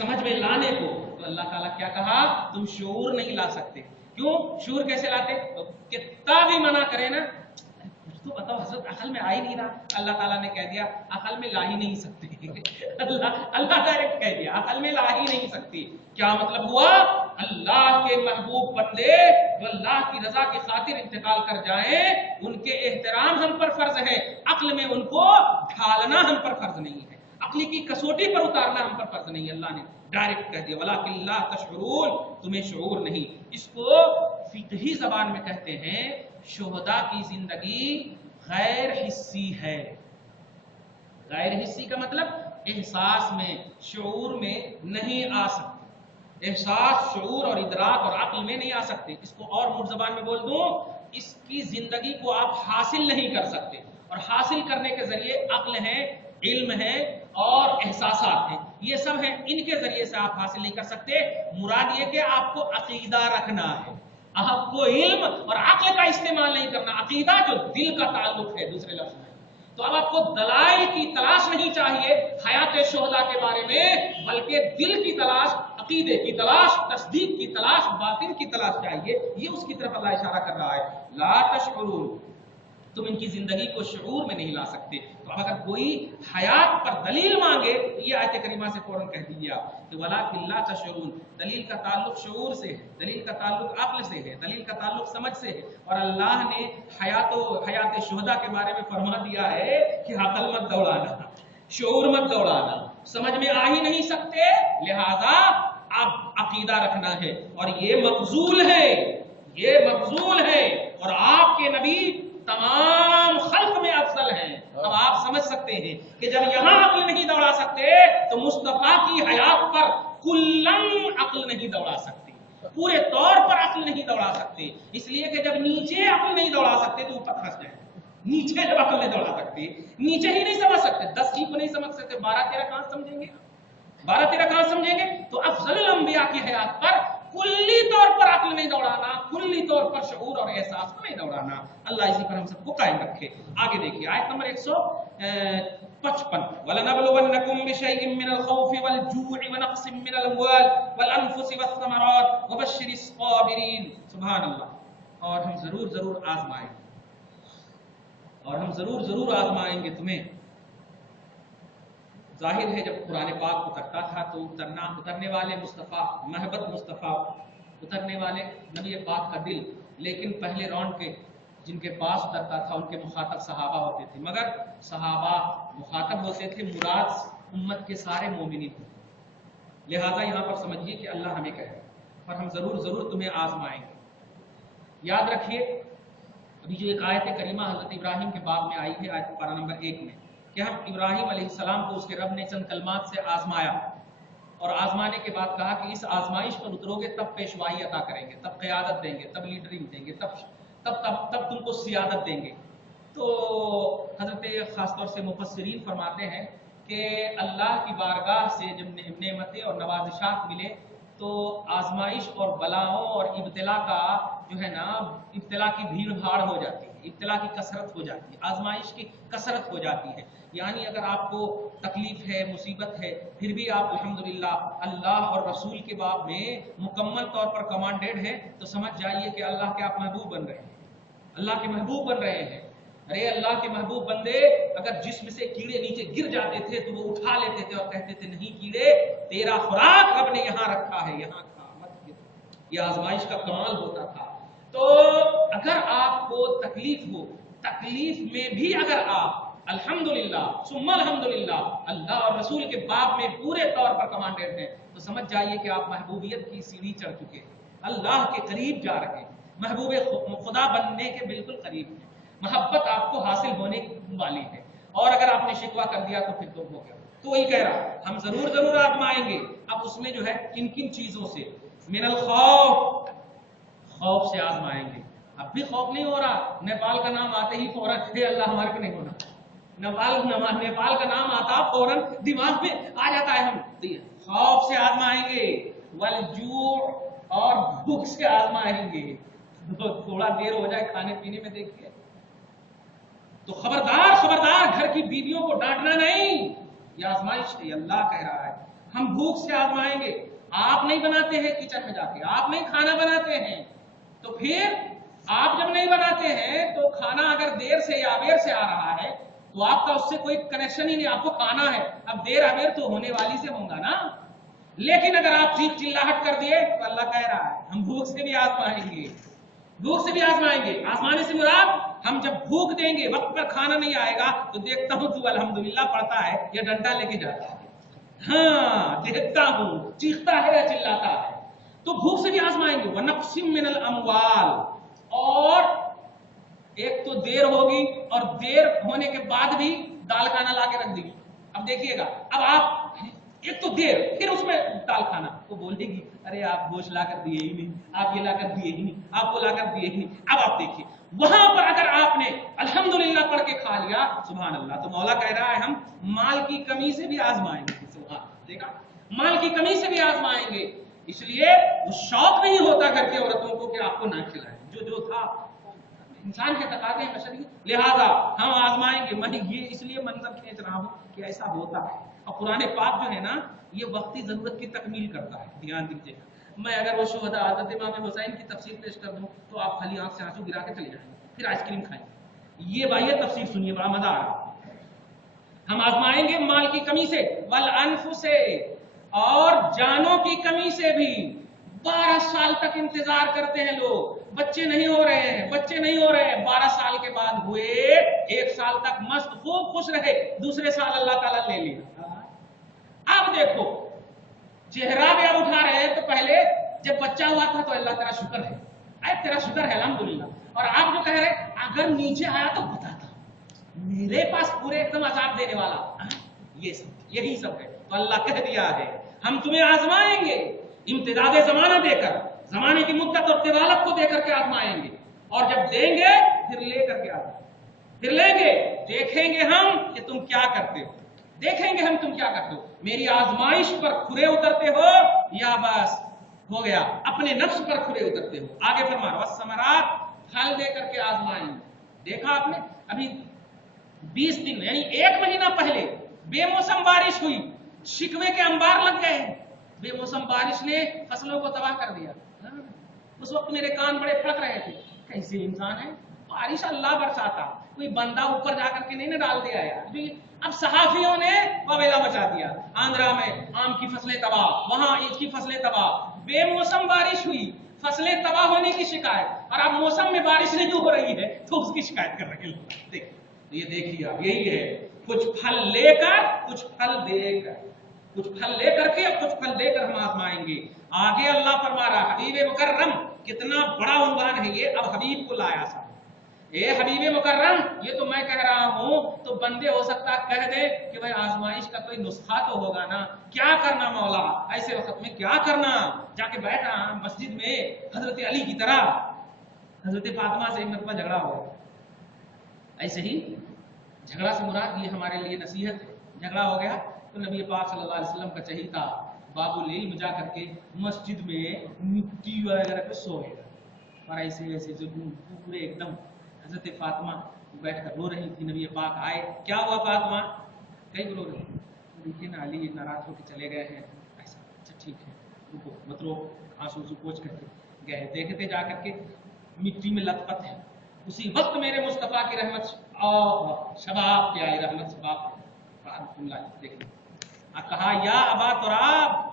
समझ में लाने को। तो अल्लाह ताला क्या कहा, तुम शऊर नहीं ला सकते। क्यों शऊर कैसे लाते, तो कितना भी मना करे ना, कुछ तो बताओ हजरत, अकल में आ ही नहीं रहा। अल्लाह ताला ने कह दिया अकल में ला ही नहीं सकते। अल्लाह डायरेक्ट कह दिया अकल में ला ही नहीं सकती। क्या मतलब हुआ, अल्लाह के महबूब बंदे जो अल्लाह की रजा की खातिर इंतकाल कर जाएं, उनके एहतराम हम पर फर्ज है, अक्ल में उनको ढालना हम पर फर्ज नहीं है, अक्ल की कसौटी पर उतारना हम पर फर्ज नहीं है। अल्लाह ने डायरेक्ट कह दिया वलाकिन ला तशऊरून, तुम्हें शऊर नहीं। इसको फिक़ही ज़बान में कहते हैं शुहदा की जिंदगी गैर हिस्सी है। गैर हिस्सी का मतलब एहसास में, शऊर में नहीं आ सकते। एहसास, शऊर और इदराक और अक्ल में नहीं आ सकते। इसको और मुड़ ज़बान में बोल दूं, इसकी जिंदगी को आप हासिल नहीं कर सकते। और हासिल करने के जरिए अक्ल है, इल्म है और एहसासात हैं, ये सब हैं, इनके जरिए से आप हासिल नहीं कर सकते। मुराद ये कि आपको अकीदा रखना है, आपको इल्म और अक्ल का इस्तेमाल नहीं करना। अकीदा जो दिल का ताल्लुक है दूसरे लफ्ज में। तो अब आपको दलाइल की तलाश नहीं चाहिए हयात शुहदा के बारे में, बल्कि दिल की तलाश, अकीदे की तलाश, तस्दीक की तलाश, बातिन की तलाश चाहिए। ये उसकी तरफ अल्लाह इशारा कर रहा है, ला तशऊरून, तुम इनकी जिंदगी को शऊर में नहीं ला सकते। तो अगर कोई हयात पर दलील मांगे तो ये आयत करीमा से फौरन कह दीजिए कि वलाकिन ला तशऊरून, दलील का ताल्लुक शऊर से है, दलील का ताल्लुक अक्ल से है, दलील का ताल्लुक समझ से है। और अल्लाह ने हयात शुहदा के बारे में फरमा दिया है कि अकल मत दौड़ाना, शऊर मत दौड़ाना, समझ में आ ही नहीं सकते, लिहाजा आप अकीदा रखना है। और ये मकजूल है, ये मकजूल है। और आपके नबी तमाम खल्क में अफजल हैं। अब आप समझ सकते हैं कि जब यहां अक्ल नहीं दौड़ा सकते तो मुस्तफा की हयात पर कुल्लन अक्ल नहीं दौड़ा सकते, पूरे तौर पर अक्ल नहीं दौड़ा सकते। इसलिए कि जब नीचे अक्ल नहीं दौड़ा सकते तो ऊपर फंस जाए। नीचे जब अक्ल नहीं दौड़ा सकते, नीचे ही नहीं समझ सकते, 10 चीज को नहीं समझ सकते, 12-13 कहां समझेंगे, 12-13 कहां समझेंगे। तो अफजल अंबिया की हयात पर कुल्ली तौर पर अक्ल नहीं दौड़ाना, कुल्ली तौर पर शऊर और एहसास को नहीं दौड़ाना। अल्लाह इसी पर हम सबको कायम रखे। आगे देखिए आयत नंबर 155, वलनबलुवन्नकुम बिशैइन मिनल खौफि वल जू'i व नक़्सिन मिनल अम्वाल वल अनफुसि वस समरात वबश्शिरिस साबिरीन। सुभान अल्लाह। और हम जरूर जरूर आजमाएंगे, और हम जरूर जरूर आजमाएंगे तुम्हें। जाहिर है जब कुरान पाक उतरता था तो उतरने वाले मुस्तफ़ा, महबत मुस्तफ़ा, उतरने वाले नबी पाक का दिल, लेकिन पहले राउंड के जिनके पास उतरता था उनके मुखातब सहाबा होते थे। मगर सहाबा मुखातब होते थे, मुराद उम्मत के सारे मोमिनीन थे। लिहाजा यहाँ पर समझिए कि अल्लाह हमें कहे और हम जरूर जरूर तुम्हें आजमाएंगे। याद रखिए अभी जो एक आयत करीमा हजरत इब्राहिम के बाब में आई है, आयत पारा नंबर 1 में, कि हम इब्राहिम अलैहिस्सलाम को उसके रब ने चंद कलमात से आजमाया, और आजमाने के बाद कहा कि इस आजमाइश पर उतरोगे तब पेशवाई अता करेंगे, तब क़यादत देंगे, तब लीडरिंग देंगे, तब तुमको सियादत देंगे। तो हजरत खासतौर से मुफस्सिरीन फरमाते हैं कि अल्लाह की बारगाह से जब नेमतें और नवाजिशात मिले तो आजमाइश और बलाओं और इब्तिला का जो है ना, इब्तिला की भीड़ भाड़ हो जाती है, इब्तिला की कसरत हो जाती है, आजमाइश की कसरत हो जाती है। यानी अगर आपको तकलीफ है, मुसीबत है, फिर भी आप अल्हम्दुलिल्लाह अल्लाह और रसूल के बाब में मुकम्मल तौर पर कमांडेड हैं, तो समझ जाइए कि अल्लाह के आप महबूब बन रहे हैं, अल्लाह के महबूब बन रहे हैं। अरे अल्लाह के महबूब बंदे अगर जिस्म से कीड़े नीचे गिर जाते थे तो वो उठा लेते थे और कहते थे नहीं कीड़े, तेरा खुराक रब ने यहाँ रखा है, यहाँ खा मत गिर। यह आजमाइश का कमाल होता था। तो अगर आपको तकलीफ हो, तकलीफ में भी अगर आप अल्हम्दुलिल्लाह सुम्मा अल्हम्दुलिल्लाह अल्लाह और रसूल के बाब में पूरे तौर पर कमांडेड हैं, तो समझ जाइए कि आप महबूबियत की सीढ़ी चढ़ चुके हैं, अल्लाह के करीब जा रहे हैं, महबूब खुदा बनने के बिल्कुल करीब हैं, मोहब्बत आपको हासिल होने वाली है। और अगर आपने शिकवा कर दिया तो फिर तो हो गया। तो वही कह रहा हम जरूर जरूर आजमाएंगे। अब उसमें जो है किन किन चीजों से, मिनल खौफ, खौफ से आजमाएंगे। अब भी खौफ नहीं हो रहा, नेपाल का नाम आते ही फौरन हे अल्लाह हमारे को नहीं होना, नेपाल का नाम आता फौरन दिमाग में आ जाता है। हम खौफ से आजमाएंगे, वल जू और भूख से आजमाएंगे। तो थोड़ा देर हो जाए खाने पीने में देख के तो खबरदार खबरदार घर की बीवियों को डांटना नहीं, यह आजमाइश है, अल्लाह कह रहा है। हम भूख से आजमाएंगे। आप नहीं बनाते हैं किचन में जाके, आप नहीं खाना बनाते हैं, तो फिर आप जब नहीं बनाते हैं तो खाना अगर देर से या अबेर से आ रहा है तो आपका उससे कोई कनेक्शन ही नहीं, आपको खाना है, अब देर अबेर तो होने वाली से होगा ना। लेकिन अगर आप चीख चिल्लाहट कर दिए तो अल्लाह कह रहा है हम भूख से भी आजमाएंगे, भूख से भी आजमाएंगे। आजमाने से मुराद हम जब भूख देंगे, वक्त पर खाना नहीं आएगा तो देखता हूं तू अल्हम्दुलिल्लाह पढ़ता है या डंडा लेके जाता है, हाँ देखता हूं चीखता है या चिल्लाता है। तो भूख से भी आजमाएंगे। वनक़सिम मिनल अमवाल, और एक तो देर होगी और देर होने के बाद भी दाल खाना ला के रख देगी। अब देखिएगा, अब आप एक तो देर, फिर उसमें दाल खाना, वो बोलेगी अरे आप गोश्त ला कर दिए ही नहीं, आप ये ला कर दिए ही नहीं, आप वो ला कर दिए ही नहीं। अब आप देखिए वहां पर अगर आपने अल्हम्दुलिल्लाह पढ़ के खा लिया, सुभान अल्लाह, तो मौला कह रहा है हम माल की कमी से भी आजमाएंगे। सुभान, देखा, माल की कमी से भी आजमाएंगे। इसलिए वो शौक नहीं होता घर की औरतों को कि आपको ना खिलाएं, जो था इंसान के तकाज़े हैं बशरी, लिहाजा हम आजमाएंगे। मैं ये इसलिए मंजर खींच रहा हूं कि ऐसा होता है। और कुरान पाक जो है ना, ये वक्ती जरूरत की तकमील करता है, ध्यान दीजिएगा। मैं अगर वो शुहदा हज़रत इमाम हुसैन की तफसीर पेश कर दूं तो आप खाली आंख से आंसू गिरा के चले जाएंगे, फिर आइसक्रीम खाएंगे। ये भाई तफसीर सुनिए, बड़ा मजा आ रहा है। हम आजमाएंगे माल की कमी से, वल अनफुस से, और जानों की कमी से भी। 12 साल तक इंतजार करते हैं लोग, बच्चे नहीं हो रहे हैं, बच्चे नहीं हो रहे हैं, 12 साल के बाद हुए, 1 साल तक मस्त खूब खुश रहे, दूसरे साल अल्लाह ताला ले लिया। अब देखो चेहरा भी अब उठा रहे हैं, तो पहले जब बच्चा हुआ था तो अल्लाह तेरा शुक्र है, अरे तेरा शुक्र है अल्हम्दुलिल्लाह, और आप जो कह रहे अगर नीचे आया तो बता था मेरे पास पूरे एकदम अजाब देने वाला, ये सब यही सब है। तो अल्लाह कह दिया है हम तुम्हें आजमाएंगे, इम्तिदाद जमाना देकर, जमाने की मुद्दत और तिवालत को देकर के आजमाएंगे, और जब देंगे फिर लेकर के आजमाएंगे, फिर लेंगे, देखेंगे हम कि तुम क्या करते हो, देखेंगे हम तुम क्या करते हो, मेरी आजमाइश पर खुरे उतरते हो या बस हो गया अपने नफ्स पर खुरे उतरते हो। आगे फरमा वस्समरात, फल दे करके आजमाएंगे। देखा आपने, अभी 20 दिन यानी 1 महीना पहले बेमौसम बारिश हुई, शिकवे के अंबार लग गए, बेमौसम बारिश ने फसलों को तबाह कर दिया। उस वक्त मेरे कान बड़े फड़क रहे थे, कैसे इंसान है, बारिश अल्लाह बरसाता, कोई बंदा ऊपर जाकर के नहीं ना डाल दिया यार। अब सहाफियों ने बवेला मचा दिया, आंध्रा में आम की फसलें तबाह, वहां ईद की फसलें तबाह, बेमौसम बारिश हुई, फसलें तबाह होने की शिकायत, और अब मौसम में बारिश नहीं हो रही है तो उसकी शिकायत कर रहे हैं। देखिए, ये देखिए आप, यही है, कुछ फल लेकर कुछ फल देकर, कुछ फल लेकर के कुछ फल देकर हम आजमाएंगे। आगे अल्लाह फरमा रहा हबीब मुकर्रम, कितना बड़ा उन्वान है ये, अब हबीब को लाया सा, ए हबीब मुकर्रम, ये तो मैं कह रहा हूं, तो बंदे हो सकता कह दे कि भाई आजमाइश का कोई नुस्खा तो होगा ना, क्या करना मौला ऐसे वक्त में, क्या करना, जाके बैठा मस्जिद में हजरत अली की तरह, हजरत फातिमा से एक मरतबा झगड़ा हो गया। ऐसे ही झगड़ा से मुराद ये हमारे लिए नसीहत है, झगड़ा हो गया तो नबी पाक सल्लल्लाहु अलैहि वसल्लम का चाहिए बाबुल इल्म जा करके मस्जिद में मिट्टी वगैरह पे सो गया, और ऐसे ऐसे जो पूरे एकदम हजरत फातिमा बैठकर रो रही थी, नबी पाक आए, क्या हुआ फातिमा, कहीं रो रही, देखिए ना अली नाराज होकर चले गए हैं, ऐसा, अच्छा ठीक है रुको मत रो, आंसू से पोंछ करके गए, देखते जा करके मिट्टी में लथपथ है, उसी वक्त मेरे मुस्तफा की रहमत और शबाब की आई रहमत, शबाब देखिए कहा या अबा तुराब,